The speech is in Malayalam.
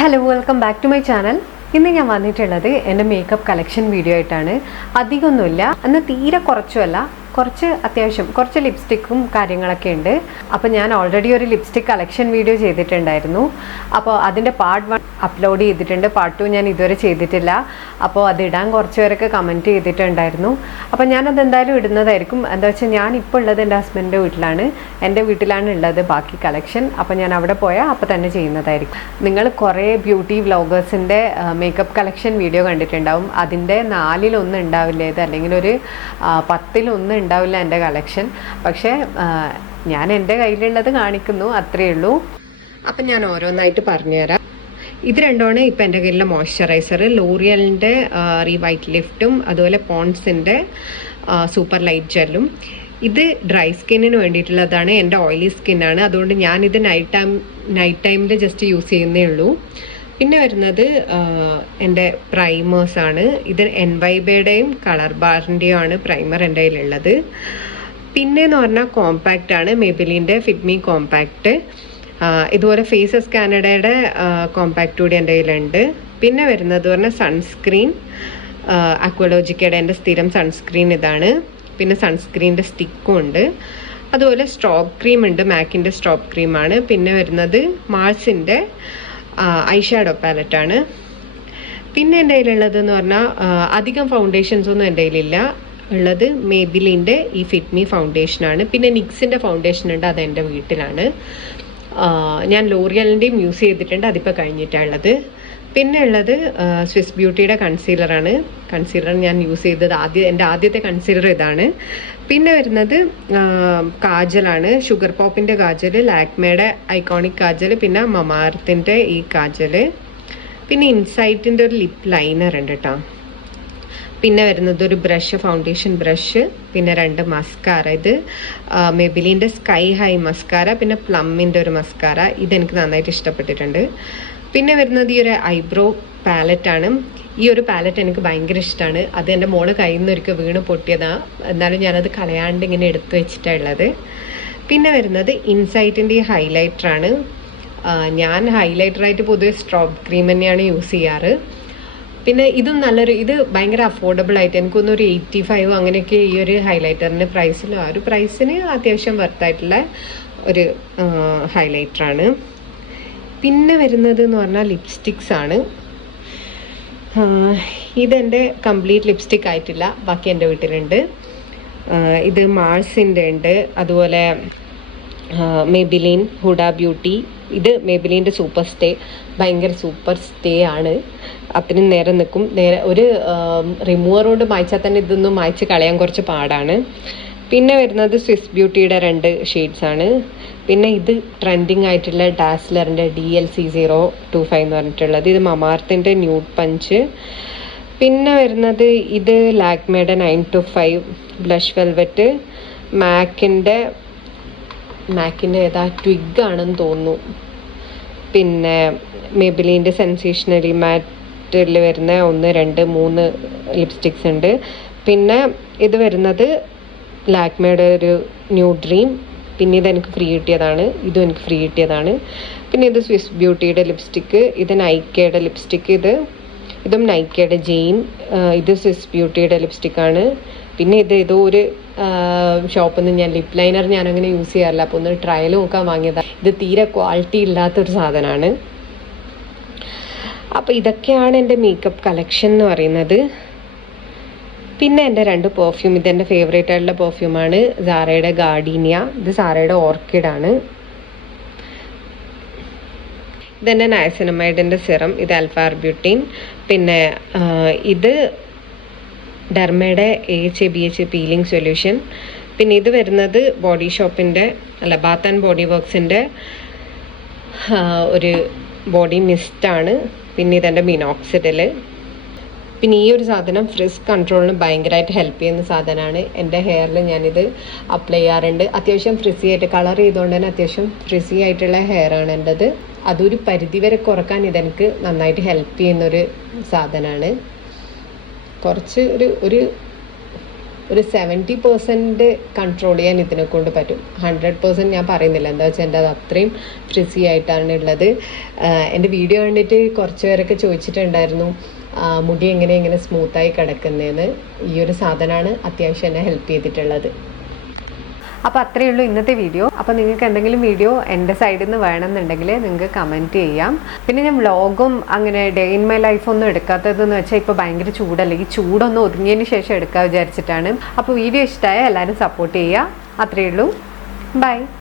Hello, welcome back to my channel. ഇന്ന് ഞാൻ വന്നിട്ടുള്ളത് എൻ്റെ മേക്കപ്പ് കളക്ഷൻ വീഡിയോ ആയിട്ടാണ്. അധികമൊന്നുമില്ല, എന്നാൽ തീരെ കുറച്ചുമല്ല, കുറച്ച് ലിപ്സ്റ്റിക്കും കാര്യങ്ങളൊക്കെ ഉണ്ട്. അപ്പോൾ ഞാൻ ഓൾറെഡി ഒരു ലിപ്സ്റ്റിക് കളക്ഷൻ വീഡിയോ ചെയ്തിട്ടുണ്ടായിരുന്നു. അപ്പോൾ അതിൻ്റെ പാർട്ട് 1 അപ്ലോഡ് ചെയ്തിട്ടുണ്ട്. പാർട്ട് 2 ഞാൻ ഇതുവരെ ചെയ്തിട്ടില്ല. അപ്പോൾ അതിടാൻ കുറച്ച് പേരൊക്കെ കമൻറ്റ് ചെയ്തിട്ടുണ്ടായിരുന്നു. അപ്പോൾ ഞാനത് എന്തായാലും ഇടുന്നതായിരിക്കും. എന്താ വെച്ചാൽ ഞാൻ ഇപ്പോൾ ഉള്ളത് എൻ്റെ ഹസ്ബൻഡിൻ്റെ വീട്ടിലാണ്. എൻ്റെ വീട്ടിലാണ് ഉള്ളത് ബാക്കി കളക്ഷൻ. അപ്പോൾ ഞാൻ അവിടെ പോയാൽ അപ്പോൾ തന്നെ ചെയ്യുന്നതായിരിക്കും. നിങ്ങൾ കുറേ ബ്യൂട്ടി വ്ളോഗേഴ്സിൻ്റെ മേക്കപ്പ് കളക്ഷൻ വീഡിയോ കണ്ടിട്ടുണ്ടാവും. അതിൻ്റെ 4-1 ഉണ്ടാവില്ല ഇത്, അല്ലെങ്കിൽ ഒരു 10-1 ഉണ്ടാവില്ല എൻ്റെ കളക്ഷൻ. പക്ഷേ ഞാൻ എൻ്റെ കയ്യിലുള്ളത് കാണിക്കുന്നു, അത്രയേ ഉള്ളൂ. അപ്പം ഞാൻ ഓരോന്നായിട്ട് പറഞ്ഞുതരാം. ഇത് രണ്ടുമാണ് ഇപ്പം എൻ്റെ കയ്യിലുള്ള മോയ്സ്ചറൈസർ. ലോറിയലിൻ്റെ റീവൈറ്റ് ലിഫ്റ്റും അതുപോലെ പോൺസിൻ്റെ സൂപ്പർ ലൈറ്റ് ജെല്ലും. ഇത് ഡ്രൈ സ്കിന്നിന് വേണ്ടിയിട്ടുള്ളതാണ്. എൻ്റെ ഓയിലി സ്കിന്നാണ്, അതുകൊണ്ട് ഞാനിത് നൈറ്റ് ടൈമിൽ ജസ്റ്റ് യൂസ് ചെയ്യുന്നേ ഉള്ളൂ. പിന്നെ വരുന്നത് എൻ്റെ പ്രൈമേഴ്സാണ്. ഇത് എൻവൈബയുടെയും കളർ ബാറിൻ്റെയും ആണ് പ്രൈമർ എൻ്റെ കയ്യിലുള്ളത്. പിന്നെയെന്ന് പറഞ്ഞാൽ കോമ്പാക്റ്റ് ആണ്, മെബിലിൻ്റെ ഫിറ്റ്മി കോമ്പാക്റ്റ്. ഇതുപോലെ ഫേസസ് കാനഡയുടെ കോമ്പാക്റ്റ് കൂടി എൻ്റെ കയ്യിലുണ്ട്. പിന്നെ വരുന്നത് പറഞ്ഞാൽ സൺസ്ക്രീൻ, അക്വലോജിക്കയുടെ എൻ്റെ സ്ഥിരം സൺസ്ക്രീൻ ഇതാണ്. പിന്നെ സൺസ്ക്രീനിൻ്റെ സ്റ്റിക്കും ഉണ്ട്. അതുപോലെ സ്ട്രോബ് ക്രീം ഉണ്ട്, മാക്കിൻ്റെ സ്ട്രോബ് ക്രീമാണ്. പിന്നെ വരുന്നത് മാൾസിൻ്റെ ഐ ഷാഡോ പാലറ്റാണ്. പിന്നെ എൻ്റെ കയ്യിലുള്ളതെന്ന് പറഞ്ഞാൽ അധികം ഫൗണ്ടേഷൻസ് ഒന്നും എൻ്റെ കയ്യിലില്ല. ഉള്ളത് മേബിലിൻ്റെ ഈ ഫിറ്റ്മി ഫൗണ്ടേഷനാണ്. പിന്നെ നിക്സിൻ്റെ ഫൗണ്ടേഷൻ ഉണ്ട്, അത് എൻ്റെ വീട്ടിലാണ്. ഞാൻ ലോറിയലിൻ്റെയും യൂസ് ചെയ്തിട്ടുണ്ട്, അതിപ്പോൾ കഴിഞ്ഞിട്ടുള്ളത്. പിന്നെ ഉള്ളത് സ്വിസ് ബ്യൂട്ടിയുടെ കൺസീലറാണ്. കൺസീലർ ഞാൻ യൂസ് ചെയ്തത് എൻ്റെ ആദ്യത്തെ കൺസീലർ ഇതാണ്. പിന്നെ വരുന്നത് കാജലാണ്, ഷുഗർ പോപ്പിൻ്റെ കാജൽ, ലാക്മേയുടെ ഐക്കോണിക് കാജൽ, പിന്നെ മമാർത്തിൻ്റെ ഈ കാജൽ. പിന്നെ ഇൻസൈറ്റിൻ്റെ ഒരു ലിപ്പ് ലൈനർ ഉണ്ട് കേട്ടോ. പിന്നെ വരുന്നത് ഒരു ബ്രഷ്, ഫൗണ്ടേഷൻ ബ്രഷ്. പിന്നെ 2 മസ്കാര. ഇത് മെബിലിൻ്റെ സ്കൈ ഹൈ മസ്കാര, പിന്നെ പ്ലമ്മിൻ്റെ ഒരു മസ്കാര. ഇതെനിക്ക് നന്നായിട്ട് ഇഷ്ടപ്പെട്ടിട്ടുണ്ട്. പിന്നെ വരുന്നത് ഈ ഒരു ഐബ്രോ പാലറ്റാണ്. ഈ ഒരു പാലറ്റ് എനിക്ക് ഭയങ്കര ഇഷ്ടമാണ്. അത് എൻ്റെ മോള് കയ്യിൽ നിന്ന് ഒരിക്കൽ വീണ് പൊട്ടിയതാണ്, എന്നാലും ഞാനത് കളയാണ്ട് ഇങ്ങനെ എടുത്തു വെച്ചിട്ടുള്ളത്. പിന്നെ വരുന്നത് ഇൻസൈറ്റിൻ്റെ ഈ ഹൈലൈറ്ററാണ്. ഞാൻ ഹൈലൈറ്ററായിട്ട് പൊതുവെ സ്ട്രോബ് ക്രീം തന്നെയാണ് യൂസ് ചെയ്യാറ്. പിന്നെ ഇതും ഇത് ഭയങ്കര അഫോർഡബിൾ ആയിട്ട് എനിക്കൊന്നും ഒരു 85 അങ്ങനെയൊക്കെ ഈ ഒരു ഹൈലൈറ്ററിൻ്റെ പ്രൈസിൽ, ആ ഒരു പ്രൈസിന് അത്യാവശ്യം വർത്തായിട്ടുള്ള ഒരു ഹൈലൈറ്ററാണ്. പിന്നെ വരുന്നത് എന്ന് പറഞ്ഞാൽ ലിപ്സ്റ്റിക്സ് ആണ്. ഇതെൻ്റെ കംപ്ലീറ്റ് ലിപ്സ്റ്റിക് ആയിട്ടില്ല, ബാക്കി എൻ്റെ വീട്ടിലുണ്ട്. ഇത് മാൾസിൻ്റെ ഉണ്ട്, അതുപോലെ മെബിലിൻ ഹുഡ ബ്യൂട്ടി. ഇത് മെബിലിൻ്റെ സൂപ്പർ സ്റ്റേ, ഭയങ്കര സൂപ്പർ സ്റ്റേ ആണ്. അത്രയും നേരം നിൽക്കും. ഒരു റിമൂവർ കൊണ്ട് മായ്ച്ചാൽ തന്നെ ഇതൊന്നും മായ്ച്ച് കളയാൻ കുറച്ച് പാടാണ്. പിന്നെ വരുന്നത് സ്വിസ് ബ്യൂട്ടിയുടെ 2 ഷെയ്ഡ്സാണ്. പിന്നെ ഇത് ട്രെൻഡിങ് ആയിട്ടുള്ള ഡാസ്ലറിൻ്റെ DLC025 എന്ന് പറഞ്ഞിട്ടുള്ളത്. ഇത് മമാർത്തിൻ്റെ ന്യൂഡ് പഞ്ച്. പിന്നെ വരുന്നത് ഇത് ലാക്മേയുടെ 925 ബ്ലഷ് വെൽവെറ്റ്. മാക്കിൻ്റെ ഏതാ ട്വിഗ് ആണെന്ന് തോന്നുന്നു. പിന്നെ മെബിലിൻ്റെ സെൻസേഷണലി മാറ്റിൽ വരുന്ന 1, 2, 3 ലിപ്സ്റ്റിക്സ് ഉണ്ട്. പിന്നെ ഇത് വരുന്നത് ലാക്മേയുടെ ഒരു ന്യൂ ഡ്രീം. പിന്നെ ഇതെനിക്ക് ഫ്രീ കിട്ടിയതാണ്, ഇതും എനിക്ക് ഫ്രീ കിട്ടിയതാണ്. പിന്നെ ഇത് സ്വിസ് ബ്യൂട്ടിയുടെ ലിപ്സ്റ്റിക്ക്. ഇത് നൈക്കയുടെ ലിപ്സ്റ്റിക്ക്. ഇതും നൈക്കയുടെ ജെയിൻ. ഇത് സ്വിസ് ബ്യൂട്ടിയുടെ ലിപ്സ്റ്റിക്കാണ്. പിന്നെ ഇത് ഏതോ ഒരു ഷോപ്പിൽ നിന്ന് ഞാൻ ലിപ്പ് ലൈനർ ഞാനങ്ങനെ യൂസ് ചെയ്യാറില്ല, അപ്പോൾ ഒന്ന് ട്രയൽ നോക്കാൻ വാങ്ങിയതാണ്. ഇത് തീരെ ക്വാളിറ്റി ഇല്ലാത്തൊരു സാധനമാണ്. അപ്പോൾ ഇതൊക്കെയാണ് എൻ്റെ മേക്കപ്പ് കളക്ഷൻ എന്ന് പറയുന്നത്. പിന്നെ എൻ്റെ 2 പെർഫ്യൂം, ഇതെൻ്റെ ഫേവറേറ്റ് ആയിട്ടുള്ള പെർഫ്യൂമാണ്. സാറയുടെ ഗാർഡീനിയ, ഇത് സാറയുടെ ഓർക്കിഡാണ്. ഇതെൻ്റെ നയസിനമൈഡിൻ്റെ സിറം, ഇത് ആൽഫ-ആർബ്യൂട്ടിൻ. പിന്നെ ഇത് ഡെർമയുടെ AHA/BHA പീലിംഗ് സൊല്യൂഷൻ. പിന്നെ ഇത് വരുന്നത് ബോഡി ഷോപ്പിൻ്റെ ബാത്ത് ആൻഡ് ബോഡി വർക്ക്സിൻ്റെ ഒരു ബോഡി മിസ്റ്റാണ്. പിന്നെ ഇതെൻ്റെ മിനോക്സിഡിൽ. പിന്നെ ഈ ഒരു സാധനം ഫ്രിസ് കൺട്രോളിന് ഭയങ്കരമായിട്ട് ഹെൽപ്പ് ചെയ്യുന്ന സാധനമാണ്. എൻ്റെ ഹെയറിൽ ഞാനിത് അപ്ലൈ ചെയ്യാറുണ്ട്. അത്യാവശ്യം ഫ്രിസി ആയിട്ട്, കളർ ചെയ്തുകൊണ്ട് തന്നെ അത്യാവശ്യം ഫ്രിസി ആയിട്ടുള്ള ഹെയറാണ് എൻ്റെത്. അതൊരു പരിധിവരെ കുറക്കാൻ ഇതെനിക്ക് നന്നായിട്ട് ഹെൽപ്പ് ചെയ്യുന്നൊരു സാധനമാണ്. കുറച്ച് ഒരു ഒരു 70% കൺട്രോൾ ചെയ്യാൻ ഇതിനെ കൊണ്ട് പറ്റും. 100% ഞാൻ പറയുന്നില്ല, എന്താ വെച്ചാൽ എൻ്റെ അത് അത്രയും ഫ്രിസി ആയിട്ടാണ് ഉള്ളത്. എൻ്റെ വീഡിയോ കണ്ടിട്ട് കുറച്ച് പേരൊക്കെ ചോദിച്ചിട്ടുണ്ടായിരുന്നു മുടി എങ്ങനെ സ്മൂത്തായി കിടക്കുന്നതെന്ന്. ഈ ഒരു സാധനമാണ് അത്യാവശ്യം എന്നെ ഹെൽപ്പ് ചെയ്തിട്ടുള്ളത്. അപ്പോൾ അത്രയേ ഉള്ളൂ ഇന്നത്തെ വീഡിയോ. അപ്പോൾ നിങ്ങൾക്ക് എന്തെങ്കിലും വീഡിയോ എൻ്റെ സൈഡിൽ നിന്ന് വേണമെന്നുണ്ടെങ്കിൽ നിങ്ങൾക്ക് കമൻറ്റ് ചെയ്യാം. പിന്നെ ഞാൻ വ്ളോഗും അങ്ങനെ ഡേ ഇൻ മൈ ലൈഫൊന്നും എടുക്കാത്തതെന്ന് വെച്ചാൽ ഇപ്പോൾ ഭയങ്കര ചൂടല്ലേ, ഈ ചൂടൊന്ന് ഒതുങ്ങിയതിന് ശേഷം എടുക്കാൻ വിചാരിച്ചിട്ടാണ്. അപ്പോൾ വീഡിയോ ഇഷ്ടമായ എല്ലാവരും സപ്പോർട്ട് ചെയ്യുക. അത്രയേ ഉള്ളൂ. ബൈ.